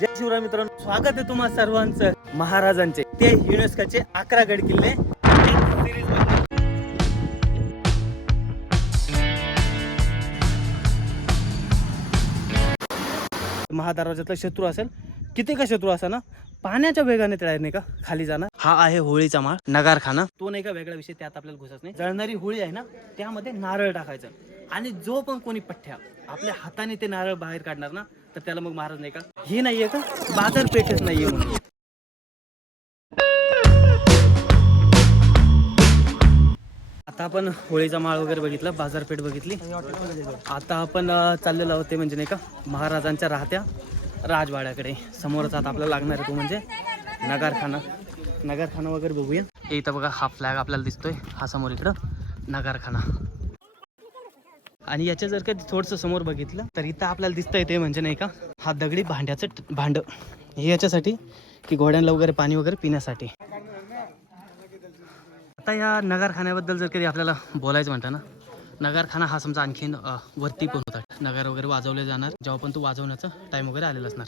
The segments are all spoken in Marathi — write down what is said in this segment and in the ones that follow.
जय शिवराय मित्रांनो स्वागत आहे तुम्हा सर्वांचं महाराजांचे. ते युनेस्कोचे अकरा गड किल्ले. series महादरवाजातला शत्रू असेल किती का शत्रू असा ना? पाण्याच्या वेगाने तयार नाही का? खाली जाणार हा आहे होळीचा माळ नगारखाना. तो नाही का वेगळा विषय त्यात आपल्याला घुसत नाही. जळणारी होळी आहे ना त्यामध्ये नारळ टाकायचं. आणि जो पण कोणी पठ्ठ्या आपल्या हाताने ते नारळ बाहेर काढणार ना तर त्याला मग महाराज नाही का हे नाहीये का? बाजारपेठच नाहीये म्हणून. आता आपण होळीचा माळ वगैरे बघितला बाजारपेठ बघितली. आता आपण चाललेलो आहोत ते म्हणजे नाही का महाराजांच्या राहत्या राजवाड्याकडे. समोरच आता आपल्याला लागणार आहे तो म्हणजे नगारखाना. नगारखाना वगैरे बघूया. इथं बघा हा फ्लॅग आपल्याला दिसतोय. हा समोर इकडं नगारखाना. आणि याच्या जर का थोडंसं समोर बघितलं तर इथं आपल्याला दिसतंय ते म्हणजे नाही का हा दगडी भांड्याचं भांड. हे याच्यासाठी की घोड्यांना वगैरे पाणी वगैरे पिण्यासाठी. आता या नगारखान्याबद्दल जर कधी आपल्याला बोलायचं म्हणतं ना नगारखाना हा समजा आणखीन वरती पण होता. नगार वगैरे वाजवले जाणार. जेव्हा पण तो वाजवण्याचा टाईम वगैरे आलेला असणार.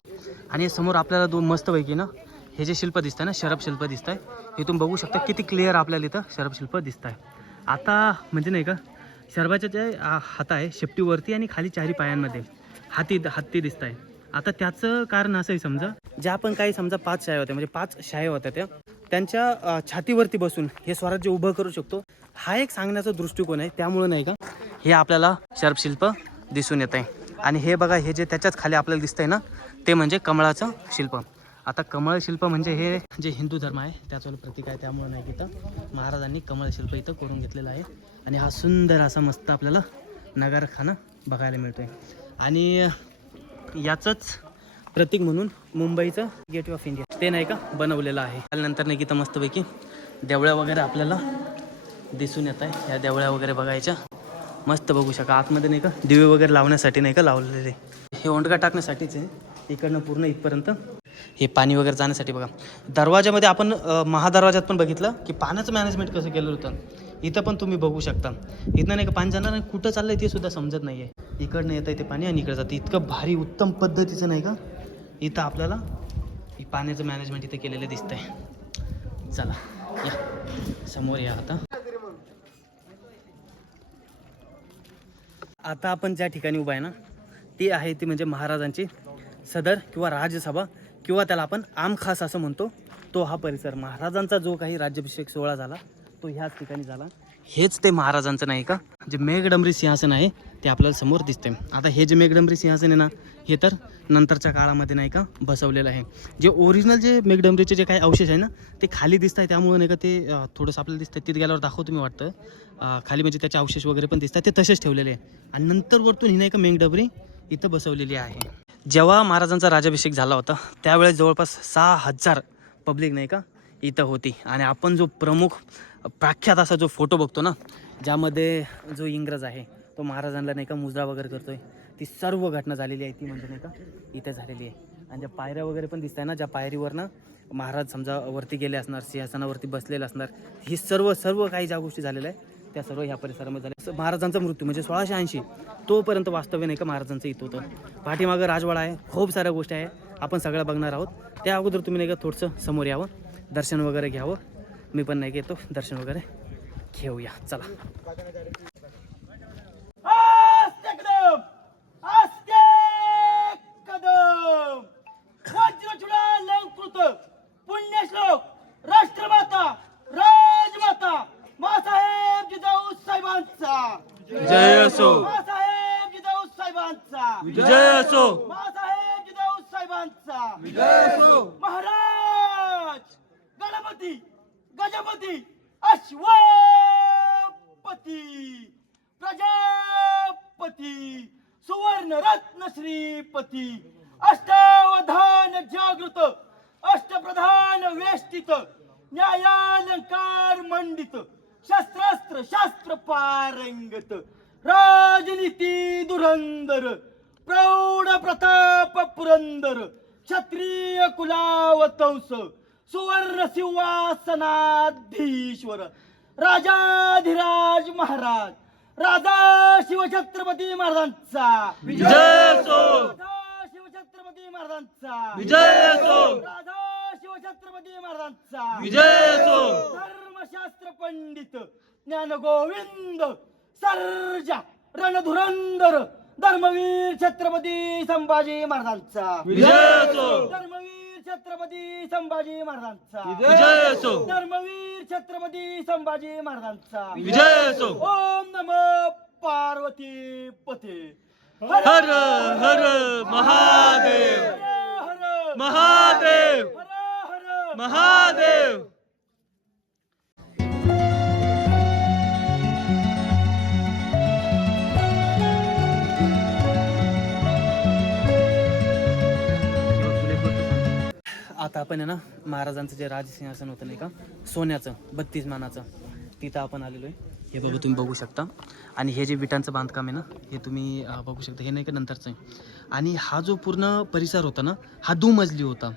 आणि समोर आपल्याला दोन मस्तपैकी ना हे जे शिल्प दिसतंय ना शरब शिल्प दिसत आहे इथून बघू शकता किती क्लिअर आपल्याला इथं शरब शिल्प दिसत आहे आता म्हणजे नाही का शरबाच्या जे हात आहे शेपटीवरती आणि खाली चारी पायांमध्ये. हाती हत्ती दिसत आहे आता त्याचं कारण असं आहे समजा ज्या पण काही समजा पाच शाया होत्या म्हणजे पाच शाया होत्या त्या त्यांच्या छातीवरती बसून हे स्वराज्य उभं करू शकतो. हा एक सांगण्याचा दृष्टिकोन आहे त्यामुळं नाही का हे आपल्याला शर्पशिल्प दिसून येत आहे आणि हे बघा हे जे त्याच्याच खाली आपल्याला दिसतंय ना ते म्हणजे कमळाचं शिल्प. आता कमळ शिल्प म्हणजे हे जे हिंदू धर्म आहे त्याचं प्रतीक आहे त्यामुळे नाही की इथं महाराजांनी कमळ शिल्प इथं करून घेतलेलं आहे. आणि हा सुंदर असा मस्त आपल्याला नगारखाना बघायला मिळतो आहे आणि याचंच प्रतीक म्हणून मुंबईचं गेट ऑफ इंडिया ते नाही का बनवलेलं आहे. त्यानंतर नाही की इथं मस्तपैकी देवळ्या वगैरे आपल्याला दिसून येत आहे. या देवळ्या वगैरे बघायच्या. मस्त बघू शका आतमध्ये नाही का दिवे वगैरे लावण्यासाठी नाही का लावलेले. हे ओंडका टाकण्यासाठीच आहे. इकडनं पूर्ण इथपर्यंत हे पाणी वगैरे जाण्यासाठी बघा. दरवाजामध्ये आपण महादरवाजात पण बघितलं की पाण्याचं मॅनेजमेंट कसं केलं होतं. इथं पण तुम्ही बघू शकता. इथं नाही का पाणी जाणार आणि कुठं आहे ते सुद्धा समजत नाही आहे इकडनं येतं आहे ते पाणी आणि इकडे जातं इतकं भारी उत्तम पद्धतीचं नाही का? इथं आपल्याला पाण्याचं मॅनेजमेंट इथं केलेलं दिसतंय. चला या. समोर या आता. आता आपण ज्या ठिकाणी उभा आहे ना ती आहे ती म्हणजे महाराजांची सदर किंवा राजसभा किंवा त्याला आपण आमखास असं म्हणतो तो हा परिसर. महाराजांचा जो काही राज्याभिषेक सोहळा झाला तो ह्याच ठिकाणी झाला. हेच ते महाराजांचं नाही का? जे मेघडंबरी सिंहासन आहे ते आपल्याला समोर दिसते आता हे जे मेघडंबरी सिंहासन आहे ना हे तर नंतरच्या काळामध्ये नाही का बसवलेलं आहे. जे ओरिजिनल जे मेघडंबरीचे जे काही अवशेष आहे ना ते खाली दिसत आहे त्यामुळे नाही का ते थोडंसं आपल्याला दिसतं तिथे गेल्यावर दाखवतो मी वाटतं. खाली म्हणजे त्याचे अवशेष वगैरे पण दिसतात ते तसेच ठेवलेले आहे. आणि नंतर वरतून ही नाही का मेघडंबरी इथं बसवलेली आहे. जेव्हा महाराजांचा राजाभिषेक झाला होता त्यावेळेस जवळपास सहा हजार पब्लिक नाही का इथं होती. आणि आपण जो प्रमुख प्रख्यात असा जो फोटो बघतो ना ज्यामध्ये जो इंग्रज आहे तो महाराजांना नाही का मुजरा वगैरे करतो आहे ती सर्व घटना झालेली आहे ती म्हणजे नाही का इथे झालेली आहे. आणि ज्या पायऱ्या वगैरे पण दिसत आहे ना ज्या पायरीवरनं महाराज समजा वरती गेले असणार सिंहासनावरती बसलेले असणार ही सर्व सर्व काही ज्या गोष्टी झालेल्या आहे त्या सर्व ह्या परिसरामध्ये झाल्या महाराजांचा मृत्यू म्हणजे सोळाशे ऐंशी तोपर्यंत वास्तव्य नाही का महाराजांचं इथं होतं. पाठीमागं राजवाडा आहे खूप साऱ्या गोष्टी आहे. आपण सगळ्या बघणार आहोत. त्या अगोदर तुम्ही नाही का थोडंसं समोर यावं. दर्शन वगैरे घ्यावं. मी पण नाही घेतो दर्शन वगैरे घेऊया. चला. साहेबांचा महाराज गणपती गजपती अश्वपती प्रजापती सुवर्ण रत्न श्रीपती अष्टावधान जागृत अष्टप्रधान वेष्टित न्यायालंकार मंडित शस्त्रास्त्र शास्त्र पारंगत राजनीती धुरंधर प्रौढ प्रताप पुरंदर क्षत्रिय कुलावतंस सुवर्ण सिंहासनाधीश्वर राजाधिराज महाराज राजा शिवछत्रपती महाराजांचा जय असो. शिवछत्रपती महाराजांचा विजय असो. राजा शिवछत्रपती महाराजांचा विजय असो. धर्मशास्त्र पंडित ज्ञान गोविंद सर्जा रणधुरंदर धर्मवीर छत्रपती संभाजी महाराजांचा. विजय असो. धर्मवीर छत्रपती संभाजी महाराजांचा. विजय असो. धर्मवीर छत्रपती संभाजी महाराजांचा. विजय असो. ओम नम पार्वती पते. हर हर महादेव. हर हर महादेव. हर हर महादेव. आता आपण आहे ना महाराजांचं जे राजसिंहासन होतं नाही का सोन्याचं बत्तीस मानाचं तिथं आपण आलेलो आहे हे बघू तुम्ही बघू शकता. आणि हे जे विटांचं बांधकाम आहे ना हे तुम्ही बघू शकता. हे नाही का नंतरचं आहे. आणि हा जो पूर्ण परिसर होता ना हा दुमजली होता.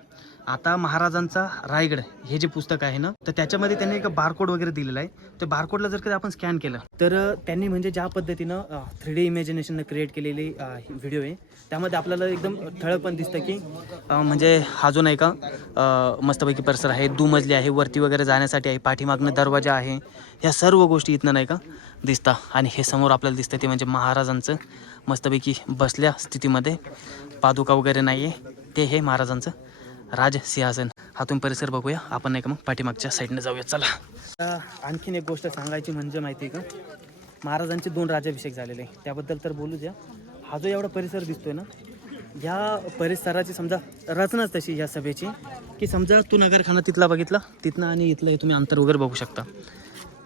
आता महाराजांचा रायगड हे जे पुस्तक आहे ना तर त्याच्यामध्ये त्यांनी एक बारकोड वगैरे दिलेला आहे. त्या बारकोडला जर कधी आपण स्कॅन केलं तर त्यांनी म्हणजे ज्या पद्धतीनं थ्री डी इमॅजिनेशननं क्रिएट केलेली व्हिडिओ आहे त्यामध्ये आपल्याला एकदम ठळक पण दिसतं की म्हणजे हा जो नाही का मस्तपैकी परिसर आहे दुमजली आहे वरती वगैरे जाण्यासाठी आहे पाठीमागनं दरवाजा आहे ह्या सर्व गोष्टी इथनं नाही का दिसता. आणि हे समोर आपल्याला दिसतं ते म्हणजे महाराजांचं मस्तपैकी बसल्या स्थितीमध्ये पादुका वगैरे नाही आहे ते हे महाराजांचं राज सिंहासन हा तुम्ही परिसर बघूया. आपण नाही का मग पाठीमागच्या साईडने जाऊया. चला. आता आणखीन एक गोष्ट सांगायची म्हणजे माहिती आहे का? महाराजांचे दोन राजाभिषेक झालेले त्याबद्दल तर बोलू द्या हा जो एवढा परिसर दिसतोय ना या परिसराची समजा रचनाच तशी या सभेची की समजा तू नगरखाना तिथला बघितला तिथनं आणि इथलं हे तुम्ही अंतर वगैरे बघू शकता.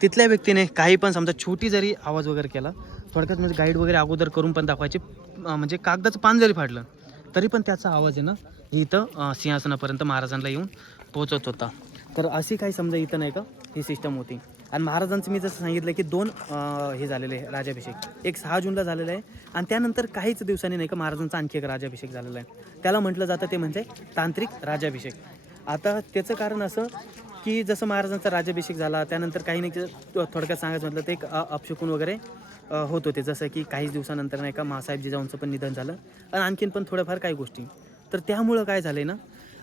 तिथल्या व्यक्तीने काही पण समजा छोटी जरी आवाज वगैरे केला थोडक्यात म्हणजे गाईड वगैरे अगोदर करून पण दाखवायचे म्हणजे कागदाचं पान जरी फाडलं तरी पण त्याचा आवाज आहे ना इथं सिंहासनापर्यंत महाराजांना येऊन पोहोचत होता. तर अशी काही समजा इथं नाही का ही सिस्टम होती. आणि महाराजांचं मी जसं सांगितलं की दोन हे झालेले आहे राजाभिषेक एक सहा जूनला झालेला आहे आणि त्यानंतर काहीच दिवसांनी नाही का महाराजांचा आणखी एक राजाभिषेक झालेला आहे. त्याला म्हटलं जातं ते म्हणजे तांत्रिक राजाभिषेक आता त्याचं कारण असं की जसं महाराजांचा राज्याभिषेक झाला त्यानंतर काही नाही थोडक्यात सांगायचं म्हटलं ते एक अ- अपशकुन वगैरे होत होते. जसं की काही दिवसानंतर नाही का मासाहेब जिजाऊंचं पण निधन झालं. आणि आणखीन पण थोड्याफार काही गोष्टी. तर त्यामुळं काय झालं ना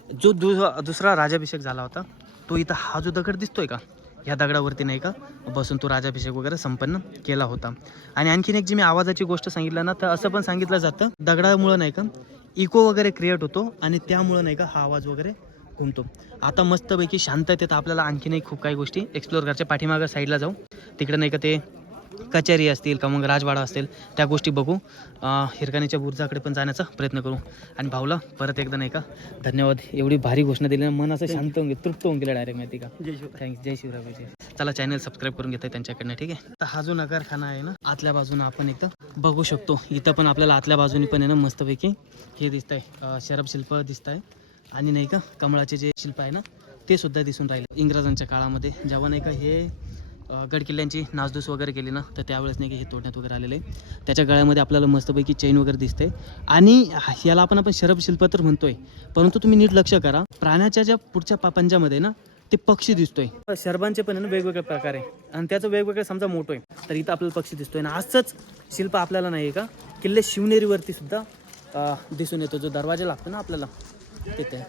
जो दु दुसरा राजाभिषेक झाला होता तो इथं हा जो दगड दिसतोय का? ह्या दगडावरती नाही का? बसून तो राजाभिषेक वगैरे संपन्न केला होता. आणि आणखीन एक जी मी आवाजाची गोष्ट सांगितलं ना तर असं पण सांगितलं जातं दगडामुळं नाही का इको वगैरे क्रिएट होतो आणि त्यामुळं नाही का हा आवाज वगैरे घुमतो. आता मस्तपैकी शांततेत आपल्याला आणखीनही खूप काही गोष्टी एक्सप्लोअर करायच्या. पाठीमागं साईडला जाऊ. तिकडे नाही का ते कचेरी असतील का मग राजवाडा असतील त्या गोष्टी बघू. हिरकाणीच्या बुर्जाकडे पण जाण्याचा प्रयत्न करू. आणि भाऊला परत एकदा नाही का धन्यवाद. एवढी भारी घोषणा दिली मन असं शांत होऊन गेलं तृप्त होऊन गेलं डायरेक्ट माहिती का? जय शिव थँक्स जय शिवराय चला चॅनल सबस्क्राईब करून घेताय त्यांच्याकडनं ठीक आहे? तर हा जो नगरखाना आहे ना आतल्या बाजूनं आपण एकदा बघू शकतो. इथं पण आपल्याला आतल्या बाजूने पण आहे ना मस्तपैकी हे दिसत आहे शरब शिल्प दिसत आहे आणि नाही का कमळाचे जे शिल्प आहे ना ते सुद्धा दिसून राहिले. इंग्रजांच्या काळामध्ये जेव्हा नाही का हे गडकिल्ल्यांची नासधूस वगैरे केली ना तर त्यावेळेस नाही की हे तोडण्यात वगैरे आलेलं आहे. त्याच्या गळ्यामध्ये आपल्याला मस्तपैकी चेन वगैरे दिसते. आणि याला आपण आपण शरब शिल्प तर म्हणतोय परंतु तुम्ही नीट लक्ष करा. प्राण्याच्या ज्या पुढच्या पापांच्यामध्ये पंजामध्ये ना ते पक्षी दिसतोय. शर्बांचे पण आहे ना वेगवेगळे प्रकार आहे. आणि त्याचं वेगवेगळं समजा मोठं आहे तर इथं आपल्याला पक्षी दिसतोय. आणि असंच शिल्प आपल्याला नाही आहे का किल्ले शिवनेरीवरती सुद्धा दिसून येतो. जो दरवाजा लागतो ना आपल्याला तिथे.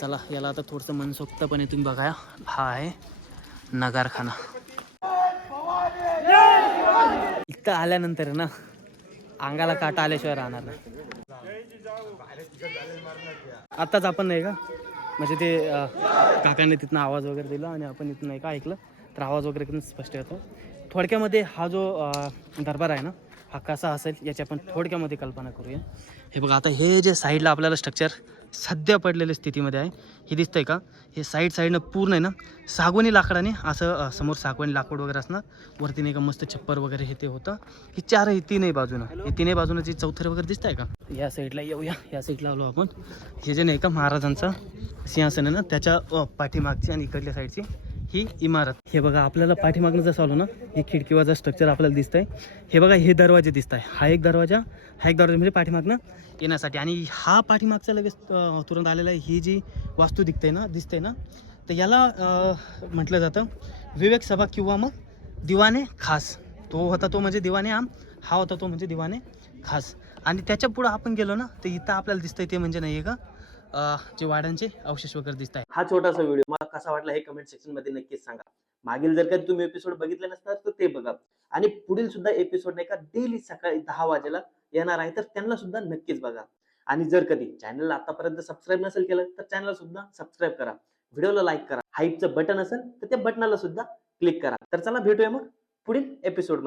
चला याला आता थोडंसं मनसोक्तपणे तुम्ही बघा. हा आहे नगारखाना. इथं आल्यानंतर ना अंगाला काटा आल्याशिवाय राहणार नाही. आत्ताच आपण नाही का म्हणजे ते काकांनी तिथनं आवाज वगैरे दिला आणि आपण इथं नाही का ऐकलं तर आवाज वगैरे एकदम स्पष्ट येतो. थोडक्यामध्ये हा जो दरबार आहे ना हा कसा असेल याची आपण थोडक्यामध्ये कल्पना करूया. हे बघा आता हे जे साईडला आपल्याला स्ट्रक्चर सध्या पडलेल्या स्थितीमध्ये आहे हे दिसतंय का? हे साईड साईडनं पूर्ण आहे ना सागवानी लाकडाने असं समोर सागवानी लाकूड वगैरे असणार वरती नाही का मस्त छप्पर वगैरे हे ते होतं. ही चार ही तीनही बाजूनं हे तीनही बाजूनं जी चौथर वगैरे दिसत आहे का? या साईडला येऊया या साईडला आलो आपण. हे जे नाही का महाराजांचं सिंहासन आहे ना त्याच्या पाठीमागची आणि इकडल्या साईडची ही इमारत. हे बघा आपल्याला पाठीमागनं जसं आलो ना हे खिडकीवाचा स्ट्रक्चर आपल्याला दिसतंय. हे बघा हे दरवाजे दिसत आहे हा एक दरवाजा हा एक दरवाजा म्हणजे पाठीमागनं येण्यासाठी. आणि हा पाठीमागचा लगेच तुरंत आलेला आहे. ही जी वास्तू दिखते ना दिसते ना तर याला म्हटलं जातं विवेक सभा किंवा मग दिवाने खास. तो होता तो म्हणजे दिवाने आम हा होता तो म्हणजे दिवाने खास. आणि त्याच्या पुढं आपण गेलो ना तर इथं आपल्याला दिसतंय ते म्हणजे नाही का? जे वाड्यांचे अवशेष वगैरे दिसत आहे हा छोटासा व्हिडिओ मला कसा वाटला हे कमेंट सेक्शनमध्ये नक्कीच सांगा. मागील जर का तुम्ही एपिसोड बघितले नसतात तर ते बघा. आणि पुढील सुद्धा एपिसोड नाही का डेली सकाळी दहा वाजेला येणार आहे तर त्यांना सुद्धा नक्कीच बघा. आणि जर कधी चॅनलला आतापर्यंत सबस्क्राईब नसेल केलं तर चॅनलला सुद्धा सबस्क्राईब करा. व्हिडिओला लाईक करा. हाईपचं बटन असेल तर त्या बटनाला सुद्धा क्लिक करा. तर चला भेटूया मग पुढील एपिसोड